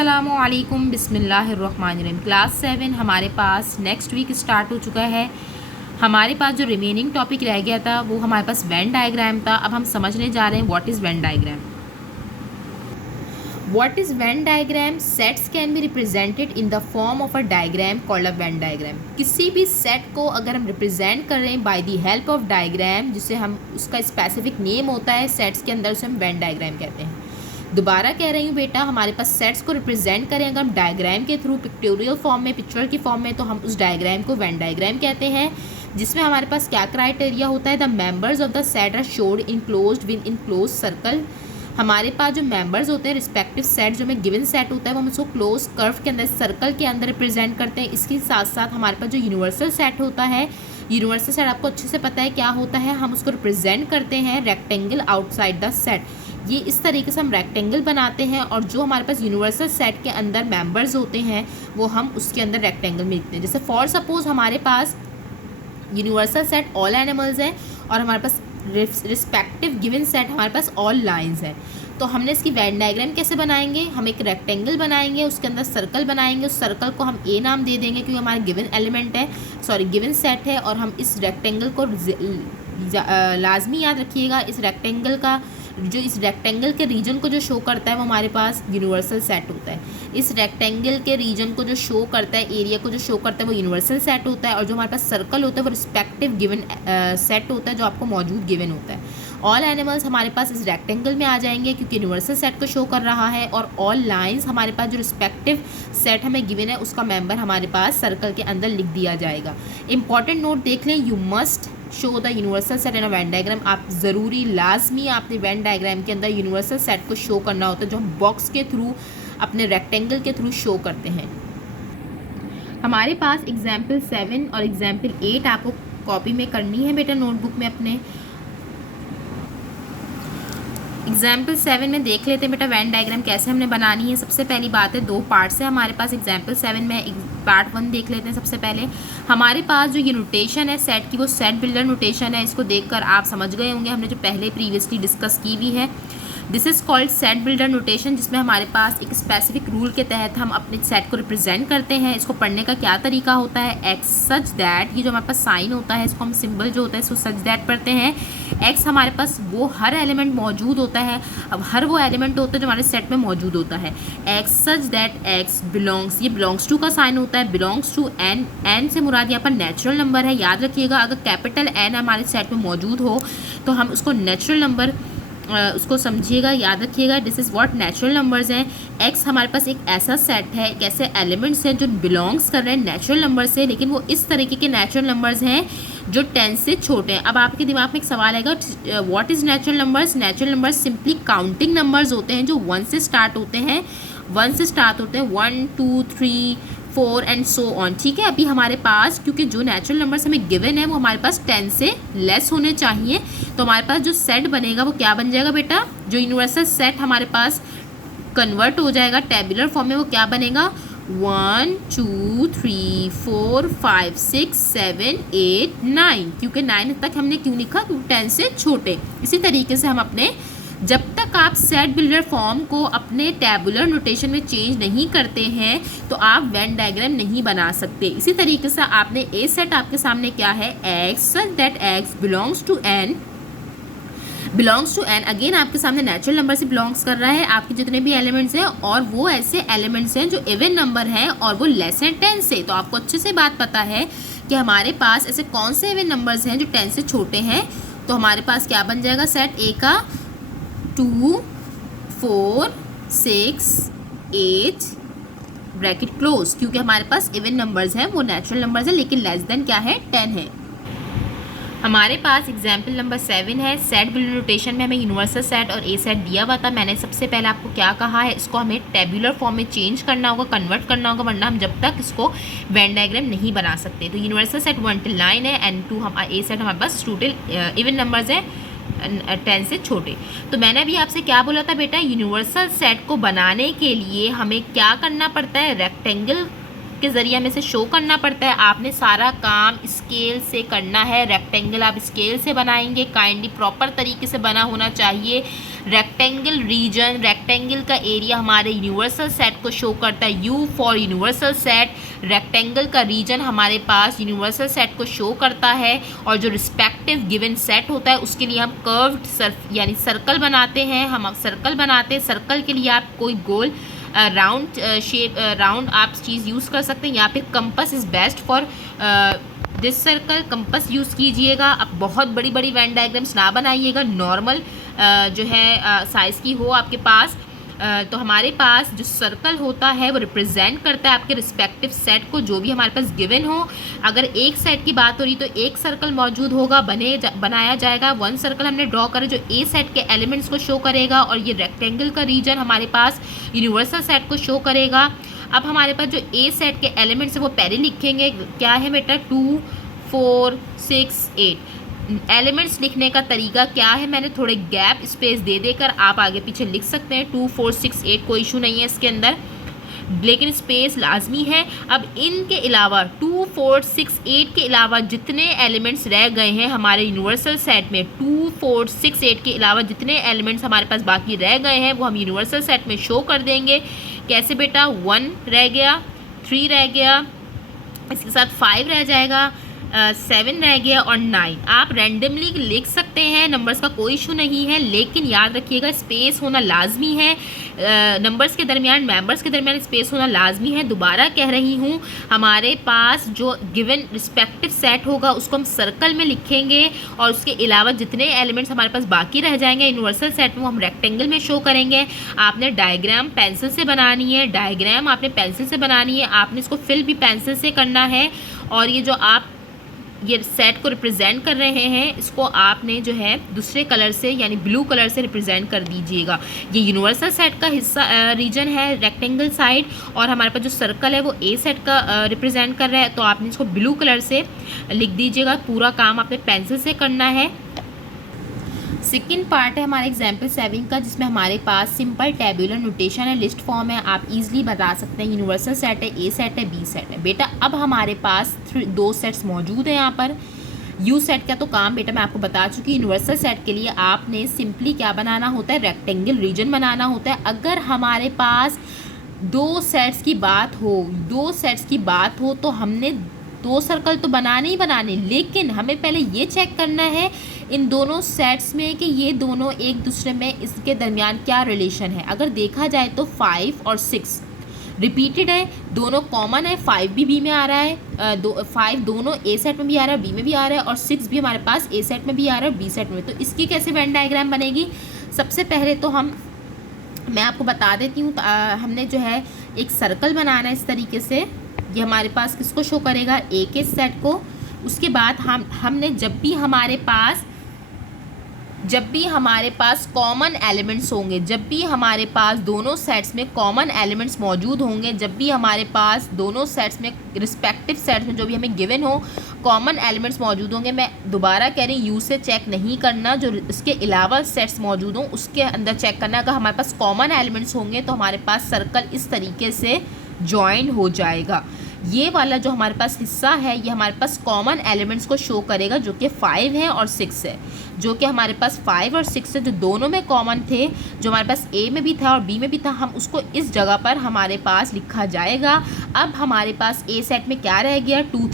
अस्सलामुअलैकुम बिस्मिल्लाहिर्रहमानिर्रहीम। क्लास 7 हमारे पास नेक्स्ट वीक स्टार्ट हो चुका है। हमारे पास जो रिमेनिंग टॉपिक रह गया था वो हमारे पास वेन डायग्राम था। अब हम समझने जा रहे हैं what is Venn diagram. What is Venn diagram? Sets can be represented in the form of a diagram called a Venn diagram. किसी भी सेट को अगर हम रिप्रेजेंट कर रहे हैं by the help of diagram, जिसे हम उसका स्पेसिफिक नेम होता है सेट्स के अंदर, उसे हम वेन डायग्राम कहते हैं। दोबारा कह रही हूँ बेटा, हमारे पास सेट्स को रिप्रेजेंट करें अगर हम डायग्राम के थ्रू, पिक्टोरियल फॉर्म में, पिक्चर की फॉर्म में, तो हम उस डायग्राम को वेन डायग्राम कहते हैं। जिसमें हमारे पास क्या क्राइटेरिया होता है? The members of the set are showed enclosed with enclose circle. हमारे पास जो मेंबर्स होते हैं रिस्पेक्टिव सेट, जो हमें गिवन सेट होता है, वो हम उसको क्लोज कर्व के अंदर, सर्कल के अंदर रिप्रेजेंट करते हैं। इसके साथ साथ हमारे पास जो यूनिवर्सल सेट होता है, यूनिवर्सल सेट आपको अच्छे से पता है क्या होता है, हम उसको रिप्रेजेंट करते हैं रेक्टेंगल आउटसाइड द सेट। ये इस तरीके से हम रेक्टेंगल बनाते हैं, और जो हमारे पास यूनिवर्सल सेट के अंदर मेंबर्स होते हैं वो हम उसके अंदर रेक्टेंगल में लिखते हैं। जैसे फॉर सपोज हमारे पास यूनिवर्सल सेट ऑल एनिमल्स है और हमारे पास रिस्पेक्टिव गिवन सेट हमारे पास ऑल लाइंस है। तो हमने इसकी वेन डायग्राम कैसे बनाएंगे? हम एक रेक्टेंगल बनाएंगे, उसके अंदर सर्कल बनाएंगे, उस सर्कल को हम ए नाम दे देंगे क्योंकि हमारा गिवन एलिमेंट है, गिवन सेट है। और हम इस रेक्टेंगल को लाजमी याद रखिएगा, इस रेक्टेंगल का जो इस रेक्टेंगल के रीजन को जो शो करता है वो हमारे पास यूनिवर्सल सेट होता है। इस रेक्टेंगल के रीजन को जो शो करता है, एरिया को जो शो करता है, वो यूनिवर्सल सेट होता है। और जो हमारे पास सर्कल होता है वो रिस्पेक्टिव गिवन सेट होता है, जो आपको मौजूद गिवन होता है। ऑल एनिमल्स हमारे पास इस रेक्टेंगल में आ जाएंगे क्योंकि यूनिवर्सल सेट को शो कर रहा है। और ऑल लाइंस हमारे पास जो रिस्पेक्टिव सेट हमें गिवन है उसका मेंबर हमारे पास सर्कल के अंदर लिख दिया जाएगा। इंपॉर्टेंट नोट देख लें, you must show the universal set in a Venn diagram. आप ज़रूरी लाजमी आपने वेन डायग्राम के अंदर यूनिवर्सल सेट को शो करना होता है, जो हम बॉक्स के थ्रू, अपने रेक्टेंगल के थ्रू शो करते हैं। हमारे पास एग्जाम्पल 7 और एग्जाम्पल 8 आपको कॉपी में करनी है बेटा, नोटबुक में अपने। एग्जाम्पल 7 में देख लेते हैं बेटा वेन डायग्राम कैसे हमने बनानी है। सबसे पहली बात है, 2 पार्ट्स है हमारे पास एग्जाम्पल 7 में। पार्ट 1 देख लेते हैं। सबसे पहले हमारे पास जो ये नोटेशन है सेट की, वो सेट बिल्डर नोटेशन है। इसको देखकर आप समझ गए होंगे, हमने जो पहले प्रीवियसली डिस्कस की हुई है। This is called set builder notation, जिसमें हमारे पास एक स्पेसिफिक रूल के तहत हम अपने सेट को रिप्रेजेंट करते हैं। इसको पढ़ने का क्या तरीका होता है? एक्स सच दैट, ये जो हमारे पास साइन होता है, इसको हम सिंबल जो होता है इसको सच दैट पढ़ते हैं। एक्स हमारे पास वो हर एलिमेंट मौजूद होता है, अब हर वो एलिमेंट होता है जो हमारे सेट में मौजूद होता है। X such that x belongs, ये बिलोंग्स टू का साइन होता है, बिलोंग्स टू एन। एन से मुराद यहाँ पर नेचुरल नंबर है, याद रखिएगा। अगर कैपिटल एन हमारे सेट में मौजूद हो तो हम उसको नेचुरल नंबर, उसको समझिएगा, याद रखिएगा। This is what natural numbers हैं। एक्स हमारे पास एक ऐसा सेट है, एक ऐसे एलिमेंट्स हैं जो बिलोंग्स कर रहे हैं नेचुरल नंबर से, लेकिन वो इस तरीके के नेचुरल नंबर्स हैं जो 10 से छोटे हैं। अब आपके दिमाग में एक सवाल आएगा, what is natural numbers? Natural numbers simply counting numbers होते हैं जो 1 से स्टार्ट होते हैं। 1 से स्टार्ट होते हैं, 1 2 3 4 एंड सो ऑन। ठीक है, अभी हमारे पास क्योंकि जो नेचुरल नंबर्स हमें गिवन है वो हमारे पास 10 से लेस होने चाहिए, तो हमारे पास जो सेट बनेगा वो क्या बन जाएगा बेटा? जो यूनिवर्सल सेट हमारे पास कन्वर्ट हो जाएगा टेबुलर फॉर्म में, वो क्या बनेगा? 1 2 3 4 5 6 7 8 9, क्योंकि 9 तक हमने क्यों लिखा? क्योंकि 10 से छोटे। इसी तरीके से हम अपने, जब तक आप सेट बिल्डर फॉर्म को अपने टेबुलर नोटेशन में चेंज नहीं करते हैं तो आप वेन डायग्राम नहीं बना सकते। इसी तरीके से आपने ए सेट आपके सामने क्या है? X such that x belongs to N, belongs to N. Again आपके सामने नेचुरल नंबर से बिलोंग्स कर रहा है, आपके जितने भी एलिमेंट्स हैं, और वो ऐसे एलिमेंट्स हैं जो इवन नंबर हैं और वो लेस हैं 10 से। तो आपको अच्छे से बात पता है कि हमारे पास ऐसे कौन से इवन नंबर्स हैं जो 10 से छोटे हैं। तो हमारे पास क्या बन जाएगा सेट ए का? 2 4 6 8 ब्रैकेट क्लोज, क्योंकि हमारे पास इवन नंबर्स हैं, वो नेचुरल नंबर्स हैं, लेकिन लेस देन क्या है? 10 है। हमारे पास एग्जाम्पल नंबर 7 है। सेट बिल्डर नोटेशन में हमें यूनिवर्सल सेट और ए सेट दिया हुआ था। मैंने सबसे पहले आपको क्या कहा है, इसको हमें टेबुलर फॉर्म में चेंज करना होगा, कन्वर्ट करना होगा, वरना हम जब तक इसको वेन डायग्राम नहीं बना सकते। तो यूनिवर्सल सेट 1 till 9 है, एंड 2 हम ए सेट हमारे पास टोटल इवन नंबर्स हैं 10 से छोटे। तो मैंने अभी आपसे क्या बोला था बेटा? यूनिवर्सल सेट को बनाने के लिए हमें क्या करना पड़ता है? रेक्टेंगल के ज़रिए हमें से शो करना पड़ता है। आपने सारा काम स्केल से करना है। रेक्टेंगल आप स्केल से बनाएंगे, काइंडली प्रॉपर तरीके से बना होना चाहिए। रेक्टेंगल रीजन, रेक्टेंगल का एरिया हमारे यूनिवर्सल सेट को शो करता है। You for universal set, rectangle का रीजन हमारे पास यूनिवर्सल सेट को शो करता है। और जो रिस्पेक्टिव गिवन सेट होता है उसके लिए हम कर्व्ड यानी सर्कल बनाते हैं। हम सर्कल बनाते हैं, सर्कल के लिए आप कोई गोल राउंड शेप राउंड आप चीज़ यूज़ कर सकते हैं, या फिर compass is best for this circle, compass use कीजिएगा। अब बहुत बड़ी बड़ी वेन डायग्राम्स ना बनाइएगा, नॉर्मल जो है साइज़ की हो आपके पास। तो हमारे पास जो सर्कल होता है वो रिप्रेजेंट करता है आपके रिस्पेक्टिव सेट को, जो भी हमारे पास गिवन हो। अगर एक सेट की बात हो रही तो एक सर्कल मौजूद होगा, बनाया जाएगा। वन सर्कल हमने ड्रॉ करे जो ए सेट के एलिमेंट्स को शो करेगा, और ये रेक्टेंगल का रीजन हमारे पास यूनिवर्सल सेट को शो करेगा। अब हमारे पास जो ए सेट के एलिमेंट्स है वो पहले लिखेंगे। क्या है बेटा? 2 4 6 8। एलिमेंट्स लिखने का तरीका क्या है, मैंने थोड़े गैप स्पेस दे देकर आप आगे पीछे लिख सकते हैं। 2 4 6 8 कोई इशू नहीं है इसके अंदर, लेकिन स्पेस लाजमी है। अब इनके अलावा 2 4 6 8 के अलावा जितने एलिमेंट्स रह गए हैं हमारे यूनिवर्सल सेट में, 2 4 6 8 के अलावा जितने एलिमेंट्स हमारे पास बाकी रह गए हैं वो हम यूनिवर्सल सेट में शो कर देंगे। कैसे बेटा? 1 रह गया, 3 रह गया, इसके साथ 5 रह जाएगा, 7 रह गया और 9। आप रैंडमली लिख सकते हैं, नंबर्स का कोई इशू नहीं है, लेकिन याद रखिएगा स्पेस होना लाजमी है। नंबर्स के दरमियान, मेंबर्स के दरमियान स्पेस होना लाजमी है। दोबारा कह रही हूँ, हमारे पास जो गिवन रिस्पेक्टिव सेट होगा उसको हम सर्कल में लिखेंगे, और उसके अलावा जितने एलिमेंट्स हमारे पास बाकी रह जाएंगे यूनिवर्सल सेट में वो हम रेक्टेंगल में शो करेंगे। आपने डायग्राम पेंसिल से बनानी है, डायग्राम आपने पेंसिल से बनानी है, आपने इसको फिल भी पेंसिल से करना है। और ये जो आप ये सेट को रिप्रेजेंट कर रहे हैं इसको आपने जो है दूसरे कलर से यानी ब्लू कलर से रिप्रेजेंट कर दीजिएगा। ये यूनिवर्सल सेट का हिस्सा रीजन है रेक्टेंगल साइड, और हमारे पास जो सर्कल है वो ए सेट का रिप्रेजेंट कर रहा है, तो आपने इसको ब्लू कलर से लिख दीजिएगा। पूरा काम आपने पेंसिल से करना है। सेकेंड पार्ट है हमारे एग्जाम्पल 7 का, जिसमें हमारे पास सिंपल टेबुलर नोटेशन है, लिस्ट फॉर्म है। आप इजीली बता सकते हैं यूनिवर्सल सेट है, ए सेट है, बी सेट है। बेटा अब हमारे पास 2 सेट्स मौजूद हैं यहाँ पर। यू सेट का तो काम बेटा मैं आपको बता चुकी। यूनिवर्सल सेट के लिए आपने सिंपली क्या बनाना होता है? रेक्टेंगल रीजन बनाना होता है। अगर हमारे पास 2 सेट्स की बात हो तो हमने 2 सर्कल तो बनाने ही बनाने, लेकिन हमें पहले ये चेक करना है इन दोनों सेट्स में कि ये दोनों एक दूसरे में इसके दरमियान क्या रिलेशन है। अगर देखा जाए तो 5 और 6 रिपीटेड है, दोनों कॉमन है। 5 भी बी में आ रहा है, 5 दोनों ए सेट में भी आ रहा है, बी में भी आ रहा है, और 6 भी हमारे पास ए सेट में भी आ रहा है और बी सेट में। तो इसकी कैसे वेन डायग्राम बनेगी? सबसे पहले तो मैं आपको बता देती हूँ। हमने जो है एक सर्कल बनाना है इस तरीके से। ये हमारे पास किसको शो करेगा? ए के सेट को। उसके बाद हमने जब भी हमारे पास कॉमन एलिमेंट्स होंगे, जब भी हमारे पास दोनों सेट्स में कॉमन एलिमेंट्स मौजूद होंगे, जब भी हमारे पास दोनों सेट्स में रिस्पेक्टिव सेट्स में जो भी हमें गिवन हो कॉमन एलिमेंट्स मौजूद होंगे। मैं दोबारा कह रही हूँ, यू से चेक नहीं करना, जो इसके अलावा सेट्स मौजूद हों उसके अंदर चेक करना। अगर हमारे पास कॉमन एलिमेंट्स होंगे तो हमारे पास सर्कल इस तरीके से जॉइन हो जाएगा। ये वाला जो हमारे पास हिस्सा है ये हमारे पास कॉमन एलिमेंट्स को शो करेगा, जो कि 5 है और 6 है। जो कि हमारे पास 5 और 6 है, जो दोनों में कॉमन थे, जो हमारे पास ए में भी था और बी में भी था, हम उसको इस जगह पर हमारे पास लिखा जाएगा। अब हमारे पास ए सेट में क्या रह गया? 2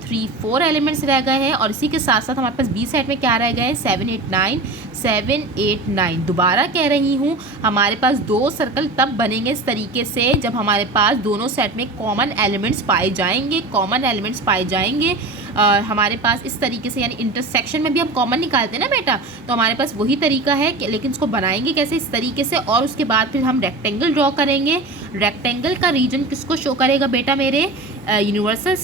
3 4 एलिमेंट्स रह गए हैं, और इसी के साथ साथ हमारे पास बी सेट में क्या रह गए? 7 8 9। दोबारा कह रही हूँ, हमारे पास 2 सर्कल तब बनेंगे इस तरीके से जब हमारे पास दोनों सेट में कॉमन एलिमेंट्स पाए जाएंगे। हमारे पास इस तरीके से, यानी इंटरसेक्शन में भी हम कॉमन निकालते हैं ना बेटा, तो हमारे पास वही तरीका है कि, लेकिन इसको बनाएंगे कैसे? इस तरीके से। और उसके बाद फिर हम रेक्टेंगल ड्रॉ करेंगे। रेक्टेंगल का रीजन किसको शो करेगा बेटा? मेरे यूनिवर्सल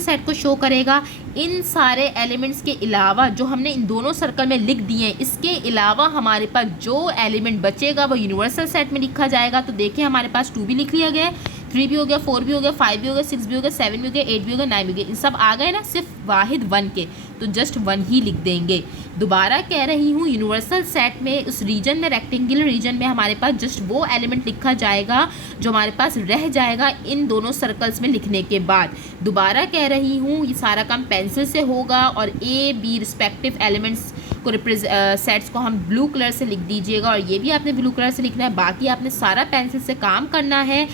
सेट को शो करेगा। इन सारे एलिमेंट्स के अलावा जो हमने इन दोनों सर्कल में लिख दिए हैं, इसके अलावा हमारे पास जो एलिमेंट बचेगा वो यूनिवर्सल सेट में लिखा जाएगा। तो देखिए हमारे पास 2 भी लिख लिया गया, 3 भी हो गया, 4 भी हो गया, 5 भी हो गया, 6 भी हो गया, 7 भी हो गया, 8 भी हो गया, 9 भी हो गया। इन सब आ गए ना, सिर्फ वाहिद 1 के, तो जस्ट 1 ही लिख देंगे। दोबारा कह रही हूँ, यूनिवर्सल सेट में उस रीजन में, रेक्टेंगुलर रीजन में हमारे पास जस्ट वो एलिमेंट लिखा जाएगा जो हमारे पास रह जाएगा इन दोनों सर्कल्स में लिखने के बाद। दोबारा कह रही हूँ, ये सारा काम पेंसिल से होगा और ए बी रिस्पेक्टिव एलिमेंट्स को सेट्स को हम ब्लू कलर से लिख दीजिएगा और ये भी आपने ब्लू कलर से लिखना है। बाकी आपने सारा पेंसिल से काम करना है।